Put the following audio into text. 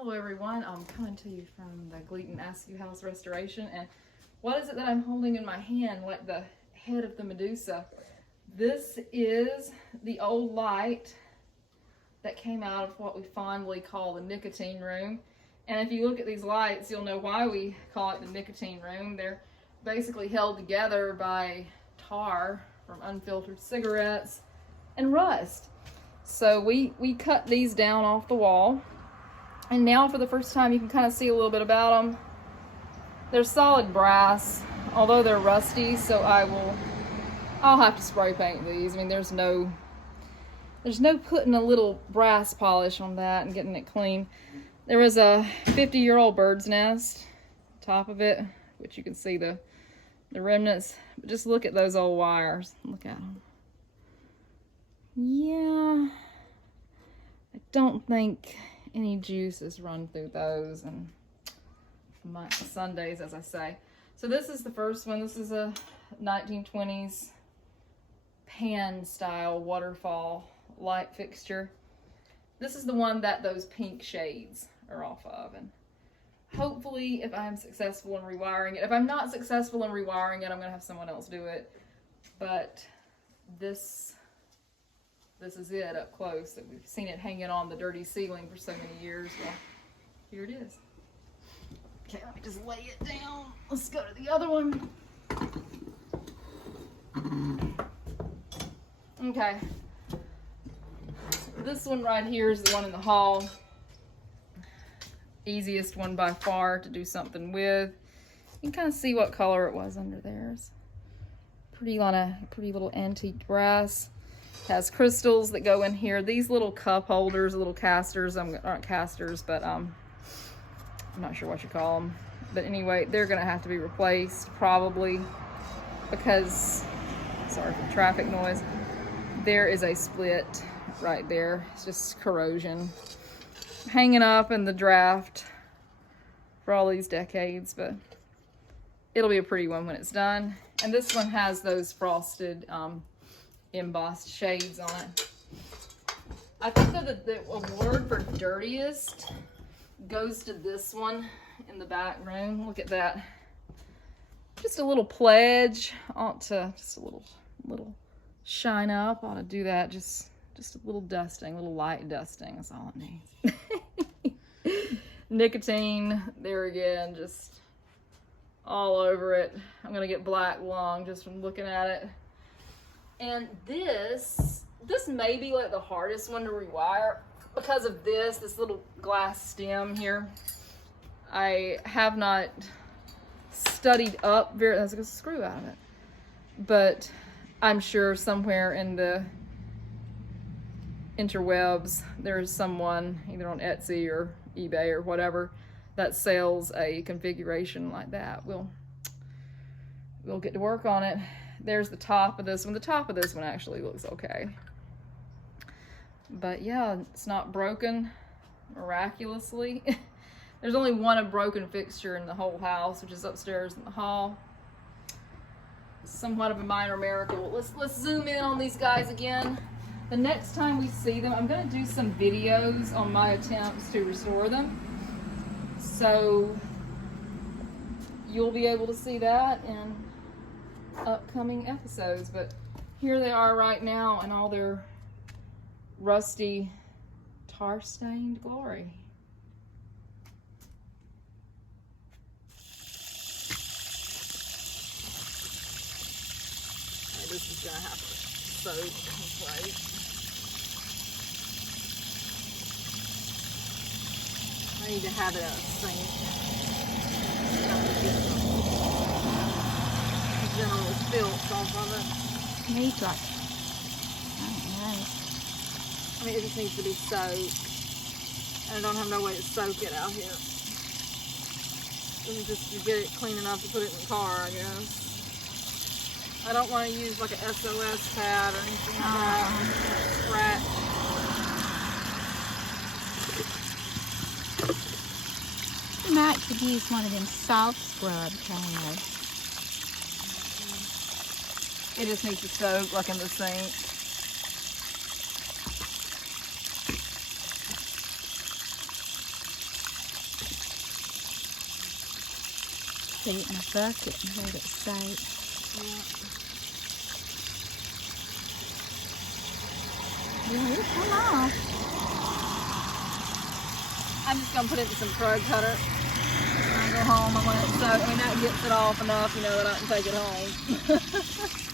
Hello everyone, I'm coming to you from the Gleaton-Askew house restoration, and what is it that I'm holding in my hand like the head of the Medusa? This is the old light that came out of what we fondly call the nicotine room. And if you look at these lights, you'll know why we call it the nicotine room. They're basically held together by tar from unfiltered cigarettes and rust. So we cut these down off the wall. And now for the first time you can kind of see a little bit about them. They're solid brass, although they're rusty, so I'll have to spray paint these. I mean, there's no putting a little brass polish on that and getting it clean. There was a 50-year-old bird's nest, top of it, which you can see the remnants. But just look at those old wires. Look at them. Yeah, I don't think any juice is run through those, and my Sundays, as I say. So this is the first one. This is a 1920s pan style waterfall light fixture. This is the one that those pink shades are off of, and hopefully if I'm successful in rewiring it. If I'm not successful in rewiring it, I'm gonna have someone else do it. But this is it up close. That we've seen it hanging on the dirty ceiling for so many years. Well, here it is. Okay, let me just lay it down. Let's go to the other one. Okay. This one right here is the one in the hall. Easiest one by far to do something with. You can kind of see what color it was under there. It's pretty little antique brass. Has crystals that go in here. These little cup holders, little casters, aren't casters, but I'm not sure what you call them. But anyway, they're gonna have to be replaced probably because, sorry for the traffic noise, there is a split right there. It's just corrosion hanging up in the draft for all these decades, but it'll be a pretty one when it's done. And this one has those frosted embossed shades on it. I think that the award for dirtiest goes to this one in the back room. Look at that. Just a little pledge. Ought to just a little shine up. Ought to do that. Just a little dusting, a little light dusting. That's all it needs. Nicotine, there again, just all over it. I'm gonna get black lung just from looking at it. And this may be like the hardest one to rewire because of this little glass stem here. I have not studied up there's a screw out of it, but I'm sure somewhere in the interwebs there's someone either on Etsy or eBay or whatever that sells a configuration like that. We'll get to work on it. There's the top of this one. The top of this one actually looks okay. But yeah, it's not broken miraculously. There's only one broken fixture in the whole house, which is upstairs in the hall. Somewhat of a minor miracle. Let's zoom in on these guys again. The next time we see them, I'm going to do some videos on my attempts to restore them. So you'll be able to see that in upcoming episodes. But here they are right now in all their rusty, tar-stained glory. This is gonna have to soak complete. I need to have it at a sink. General filth off of it. Needs like, I don't know. I mean, it just needs to be soaked. And I don't have no way to soak it out here. This is just to get it clean enough to put it in the car, I guess. I don't want to use like a SOS pad or anything like that. Scratch. You might could use one of them soft scrub kind. It just needs to soak like in the sink. Put it in a bucket and let it soak. Yeah, it'll come off. I'm just gonna put it in some crow cutter. When I go home, I'm gonna soak. I mean, that gets it off enough, you know, that I can take it home.